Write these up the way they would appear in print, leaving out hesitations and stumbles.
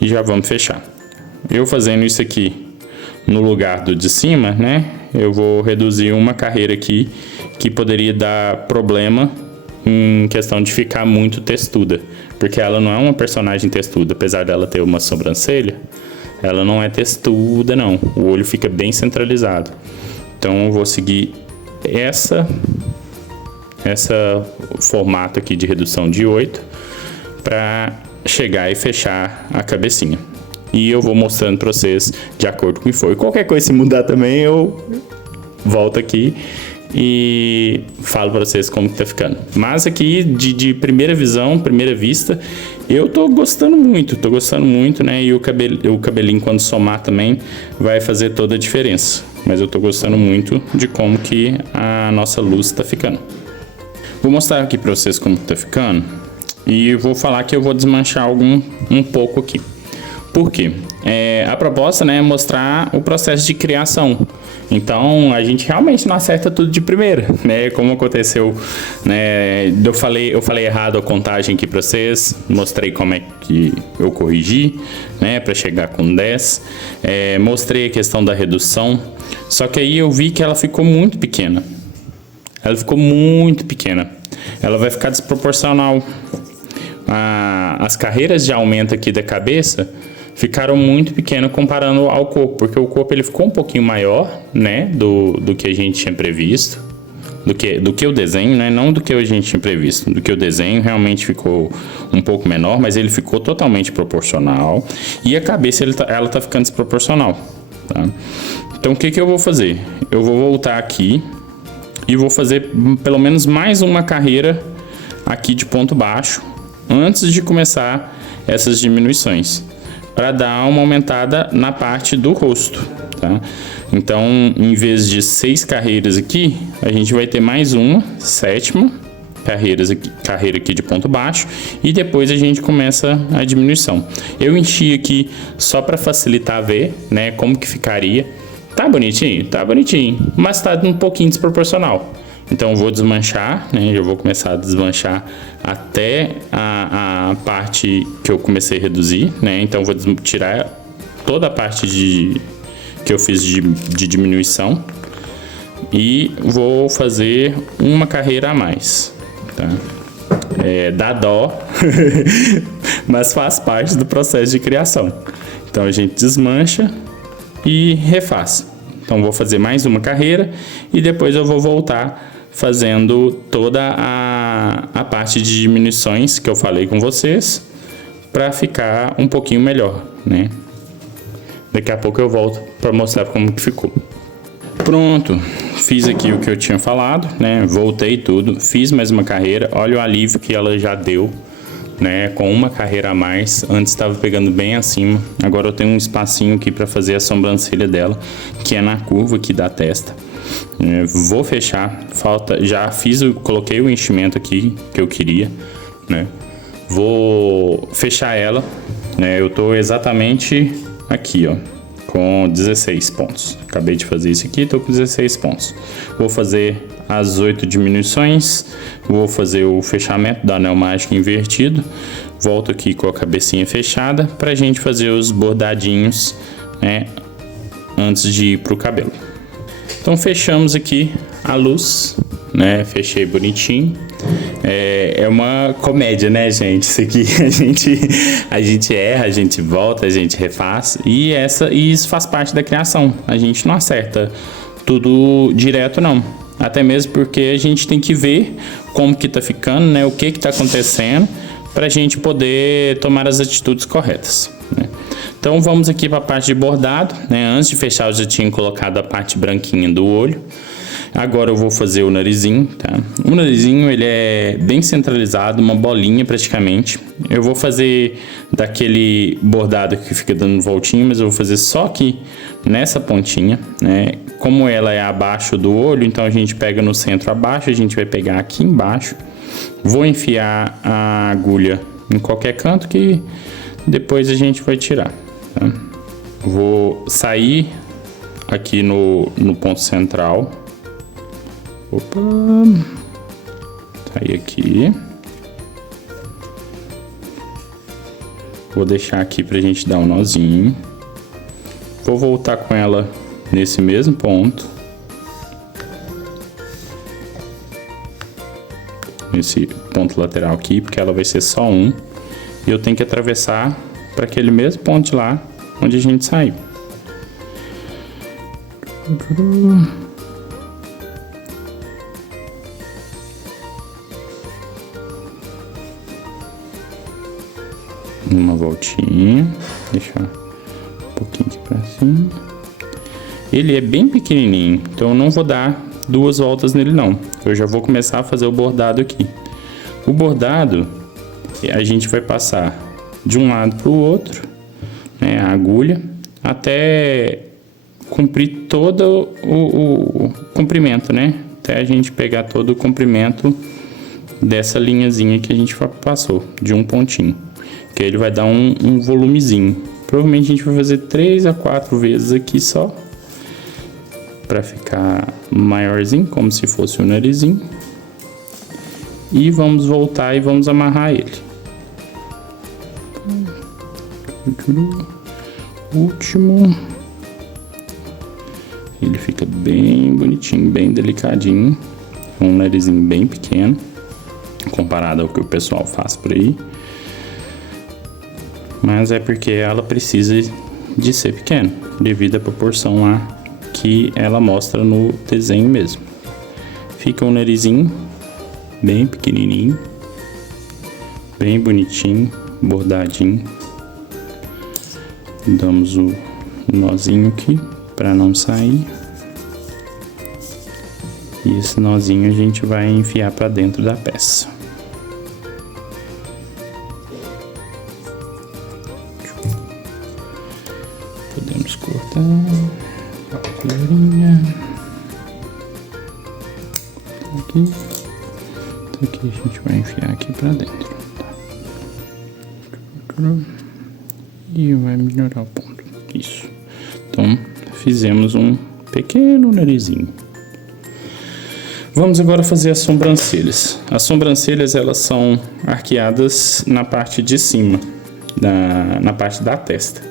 e já vamos fechar. Eu fazendo isso aqui no lugar do de cima, né, eu vou reduzir uma carreira aqui que poderia dar problema em questão de ficar muito textuda, porque ela não é uma personagem textuda, apesar dela ter uma sobrancelha, ela não é textuda não, o olho fica bem centralizado. Então eu vou seguir essa formato aqui de redução de 8 para chegar e fechar a cabecinha. E eu vou mostrando para vocês de acordo com o que for. Qualquer coisa se mudar também, eu volto aqui e falo para vocês como que tá ficando. Mas aqui de primeira visão, primeira vista, eu tô gostando muito, né? E o cabelinho quando somar também vai fazer toda a diferença. Mas eu tô gostando muito de como que a nossa luz tá ficando. Vou mostrar aqui para vocês como que tá ficando e vou falar que eu vou desmanchar um pouco aqui. Por quê? A proposta, né, é mostrar o processo de criação. Então, a gente realmente não acerta tudo de primeira, né? Como aconteceu, né? Eu falei errado a contagem aqui para vocês, mostrei como é que eu corrigi, né, para chegar com 10. Mostrei a questão da redução, só que aí eu vi que ela ficou muito pequena. Ela vai ficar desproporcional. As carreiras de aumento aqui da cabeça ficaram muito pequenas comparando ao corpo, porque o corpo ele ficou um pouquinho maior, né, do que a gente tinha previsto, do que o desenho, né, não do que a gente tinha previsto, do que o desenho realmente ficou um pouco menor, mas ele ficou totalmente proporcional, e a cabeça ela tá ficando desproporcional, tá? Então o que eu vou fazer? Eu vou voltar aqui e vou fazer pelo menos mais uma carreira aqui de ponto baixo antes de começar essas diminuições, para dar uma aumentada na parte do rosto, tá? Então, em vez de 6 carreiras aqui, a gente vai ter mais uma, 7ª carreira aqui de ponto baixo, e depois a gente começa a diminuição. Eu enchi aqui só para facilitar ver, né, como que ficaria. Tá bonitinho, mas tá um pouquinho desproporcional. Então eu vou desmanchar, né? Eu vou começar a desmanchar até a parte que eu comecei a reduzir, né? Então eu vou tirar toda a parte que eu fiz de diminuição e vou fazer uma carreira a mais, tá? Dá dó, mas faz parte do processo de criação. Então a gente desmancha e refaz. Então vou fazer mais uma carreira e depois eu vou voltar fazendo toda a parte de diminuições que eu falei com vocês para ficar um pouquinho melhor, né? Daqui a pouco eu volto para mostrar como que ficou. Pronto, fiz aqui o que eu tinha falado, né? Voltei tudo, fiz mais uma carreira, olha o alívio que ela já deu, né? Com uma carreira a mais, antes estava pegando bem acima, agora eu tenho um espacinho aqui para fazer a sobrancelha dela, que é na curva aqui da testa. Vou fechar, coloquei o enchimento aqui que eu queria, né? Vou fechar ela, né? Eu tô exatamente aqui, ó, com 16 pontos. Acabei de fazer isso aqui, tô com 16 pontos. Vou fazer as 8 diminuições, vou fazer o fechamento da anel mágico invertido, volto aqui com a cabecinha fechada pra gente fazer os bordadinhos, né, antes de ir pro cabelo. Então fechamos aqui a luz, né? Fechei bonitinho. É uma comédia, né, gente? Isso aqui a gente erra, a gente volta, a gente refaz e isso faz parte da criação. A gente não acerta tudo direto, não. Até mesmo porque a gente tem que ver como que tá ficando, né? O que tá acontecendo pra gente poder tomar as atitudes corretas, né? Então vamos aqui para a parte de bordado, né? Antes de fechar eu já tinha colocado a parte branquinha do olho. Agora eu vou fazer o narizinho, tá? O narizinho ele é bem centralizado, uma bolinha praticamente. Eu vou fazer daquele bordado que fica dando voltinha, mas eu vou fazer só aqui nessa pontinha, né? Como ela é abaixo do olho, então a gente pega no centro abaixo, a gente vai pegar aqui embaixo. Vou enfiar a agulha em qualquer canto que depois a gente vai tirar, tá? Vou sair aqui no ponto central. Opa! Sair aqui. Vou deixar aqui pra gente dar um nozinho. Vou voltar com ela nesse mesmo ponto. Nesse ponto lateral aqui, porque ela vai ser só um. E eu tenho que atravessar para aquele mesmo ponto de lá, onde a gente saiu. Uma voltinha, deixar um pouquinho aqui pra cima. Ele é bem pequenininho, então eu não vou dar 2 voltas nele não. Eu já vou começar a fazer o bordado aqui. O bordado, a gente vai passar de um lado para o outro, né, a agulha, até cumprir todo o comprimento, né? Até a gente pegar todo o comprimento dessa linhazinha que a gente passou, de um pontinho. Que ele vai dar um volumezinho. Provavelmente a gente vai fazer 3 a 4 vezes aqui só, para ficar maiorzinho, como se fosse o narizinho. E vamos voltar e vamos amarrar ele. Último. Ele fica bem bonitinho, bem delicadinho, com um narizinho bem pequeno, comparado ao que o pessoal faz por aí. Mas é porque ela precisa de ser pequena, devido à proporção lá que ela mostra no desenho mesmo. Fica um narizinho bem pequenininho, bem bonitinho, bordadinho. Damos o nozinho aqui para não sair. E esse nozinho a gente vai enfiar para dentro da peça. Podemos cortar a colorinha aqui. Então aqui a gente vai enfiar aqui para dentro, tá? E vai melhorar o ponto. Isso. Então fizemos um pequeno narizinho. Vamos agora fazer as sobrancelhas. As sobrancelhas, elas são arqueadas na parte de cima, na parte da testa.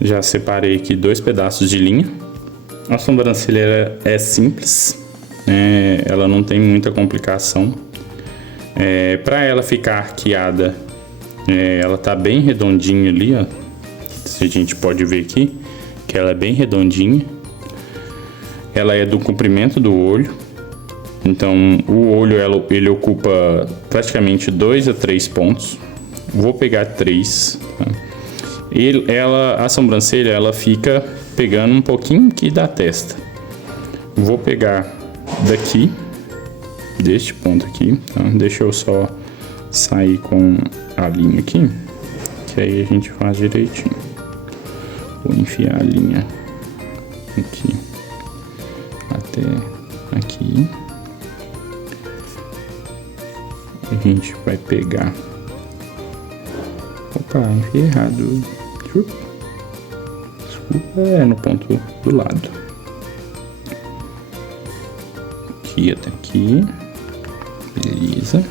Já separei aqui 2 pedaços de linha. A sobrancelha é simples, ela não tem muita complicação. Para ela ficar arqueada, ela tá bem redondinha ali, ó. Se a gente pode ver aqui, que ela é bem redondinha. Ela é do comprimento do olho. Então, o olho ele ocupa praticamente 2 a 3 pontos. Vou pegar 3. Tá? A sobrancelha, ela fica pegando um pouquinho aqui da testa. Vou pegar daqui, deste ponto aqui. Tá? Deixa eu só sair com a linha aqui, que aí a gente faz direitinho. Vou enfiar a linha aqui até aqui. A gente vai pegar. Opa, enfiei errado. Desculpa, no ponto do lado. Aqui até aqui. Beleza.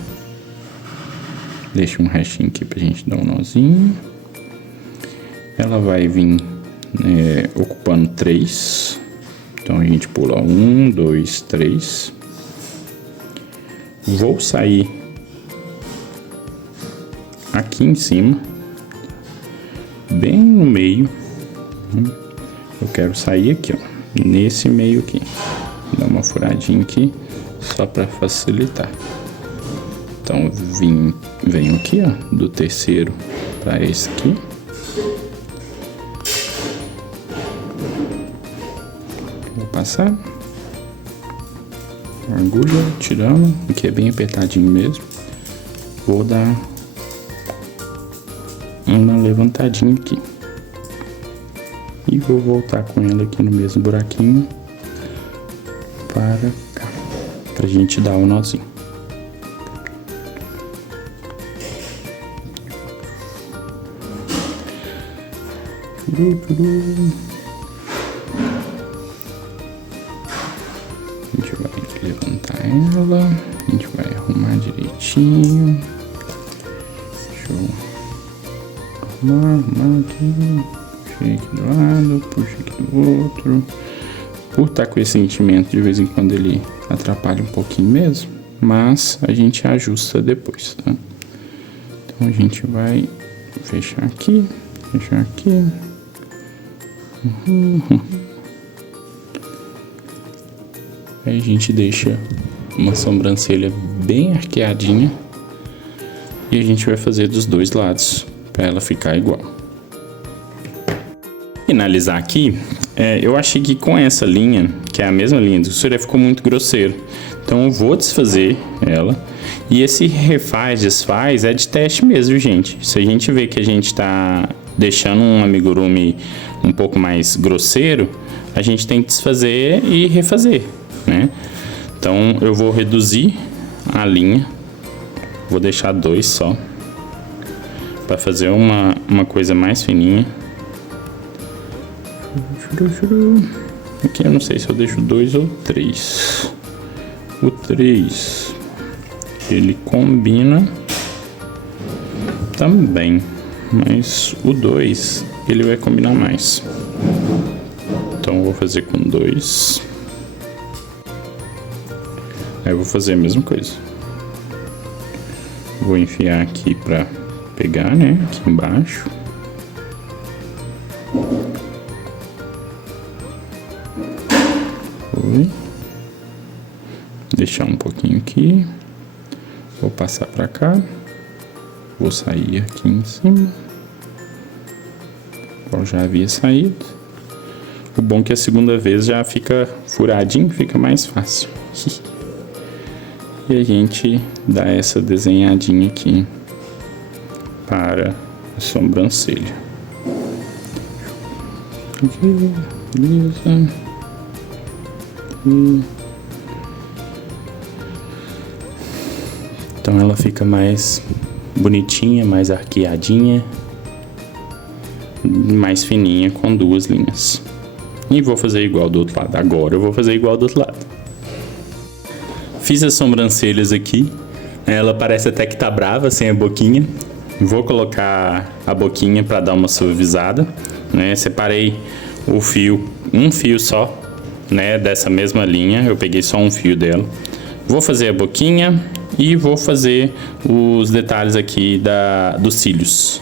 Deixa um restinho aqui pra gente dar um nozinho. Ela vai vir ocupando 3. Então a gente pula 1, 2, 3. Vou sair aqui em cima, bem no meio. Eu quero sair aqui, ó, nesse meio aqui. Dar uma furadinha aqui, só para facilitar. Então venho aqui, ó, do terceiro para esse aqui. Vou passar. Agulha, tiramos. Aqui é bem apertadinho mesmo. Vou dar uma levantadinha aqui. E vou voltar com ela aqui no mesmo buraquinho para cá, pra gente dar o nozinho. A gente vai levantar ela, a gente vai arrumar direitinho. Deixa eu arrumar aqui. Puxei aqui do lado, puxei aqui do outro. Por estar com esse sentimento, de vez em quando ele atrapalha um pouquinho mesmo, mas a gente ajusta depois, tá? Então a gente vai fechar aqui, fechar aqui. Aí a gente deixa uma sobrancelha bem arqueadinha e a gente vai fazer dos dois lados para ela ficar igual. Finalizar aqui, eu achei que com essa linha, que é a mesma linha de costura, ficou muito grosseiro. Então eu vou desfazer ela. E esse refaz, desfaz é de teste mesmo, gente. Se a gente vê que a gente tá deixando um amigurumi um pouco mais grosseiro, a gente tem que desfazer e refazer, né? Então eu vou reduzir a linha. Vou deixar 2 só, para fazer uma coisa mais fininha. Aqui eu não sei se eu deixo 2 ou 3. O 3 ele combina também, mas o 2 ele vai combinar mais. Então eu vou fazer com 2. Aí eu vou fazer a mesma coisa. Vou enfiar aqui pra pegar, né? Aqui embaixo. Deixar um pouquinho aqui. Vou passar pra cá. Vou sair aqui em cima. Igual já havia saído. O bom é que a segunda vez já fica furadinho, fica mais fácil. E a gente dá essa desenhadinha aqui para a sobrancelha. Aqui, beleza. Então ela fica mais bonitinha, mais arqueadinha, mais fininha com 2 linhas. E vou fazer igual do outro lado. Agora eu vou fazer igual do outro lado. Fiz as sobrancelhas aqui. Ela parece até que tá brava, sem a boquinha. Vou colocar a boquinha para dar uma suavizada, né? Separei o fio, um fio só, né? Dessa mesma linha. Eu peguei só um fio dela. Vou fazer a boquinha e vou fazer os detalhes aqui dos cílios.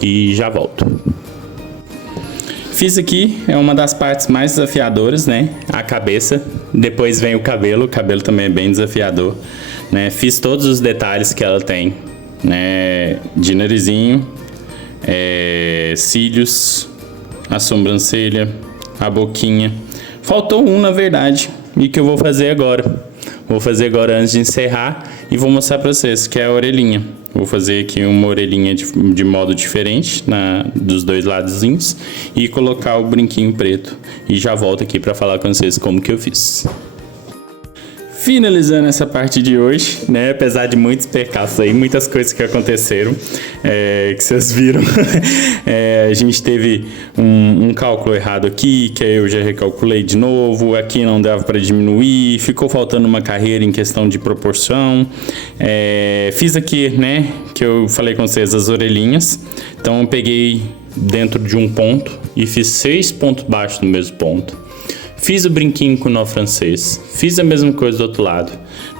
E já volto. Fiz aqui, é uma das partes mais desafiadoras, né? A cabeça. Depois vem o cabelo também é bem desafiador, né? Fiz todos os detalhes que ela tem, né? De narizinho, cílios, a sobrancelha, a boquinha. Faltou um, na verdade, e que eu vou fazer agora. Vou fazer agora antes de encerrar e vou mostrar pra vocês, que é a orelhinha. Vou fazer aqui uma orelhinha de modo diferente, dos dois ladozinhos, e colocar o brinquinho preto. E já volto aqui pra falar com vocês como que eu fiz. Finalizando essa parte de hoje, né? Apesar de muitos percalços aí, muitas coisas que aconteceram, que vocês viram. A gente teve um cálculo errado aqui, que eu já recalculei de novo. Aqui não dava para diminuir, ficou faltando uma carreira em questão de proporção. Fiz aqui, né? Que eu falei com vocês, as orelhinhas. Então eu peguei dentro de um ponto e fiz 6 pontos baixos no mesmo ponto. Fiz o brinquinho com o nó francês, fiz a mesma coisa do outro lado,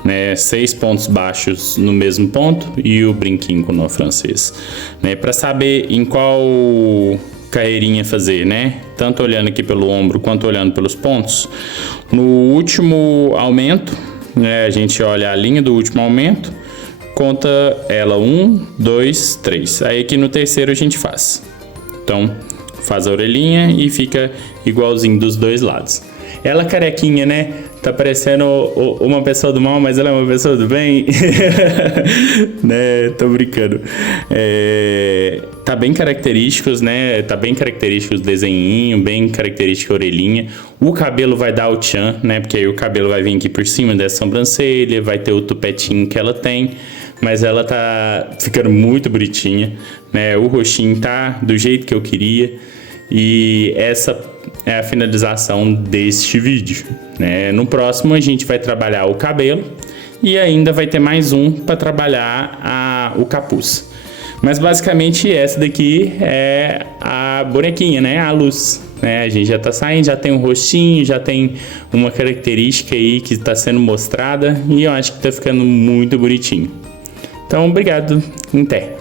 né? 6 pontos baixos no mesmo ponto e o brinquinho com o nó francês, né? Para saber em qual carreirinha fazer, né? Tanto olhando aqui pelo ombro quanto olhando pelos pontos. No último aumento, né? A gente olha a linha do último aumento, conta ela 1, 2, 3. Aí aqui no terceiro a gente faz. Então faz a orelhinha e fica igualzinho dos dois lados. Ela carequinha, né? Tá parecendo uma pessoa do mal, mas ela é uma pessoa do bem. Né? Tô brincando. Tá bem característicos, né? Tá bem característico o desenhinho, bem característica a orelhinha. O cabelo vai dar o tchan, né? Porque aí o cabelo vai vir aqui por cima dessa sobrancelha, vai ter o tupetinho que ela tem. Mas ela tá ficando muito bonitinha, né? O rostinho tá do jeito que eu queria. E essa é a finalização deste vídeo, né? No próximo a gente vai trabalhar o cabelo e ainda vai ter mais um para trabalhar o capuz. Mas basicamente essa daqui é a bonequinha, né? A luz, né? A gente já tá saindo, já tem um rostinho, já tem uma característica aí que está sendo mostrada e eu acho que tá ficando muito bonitinho. Então, obrigado, até!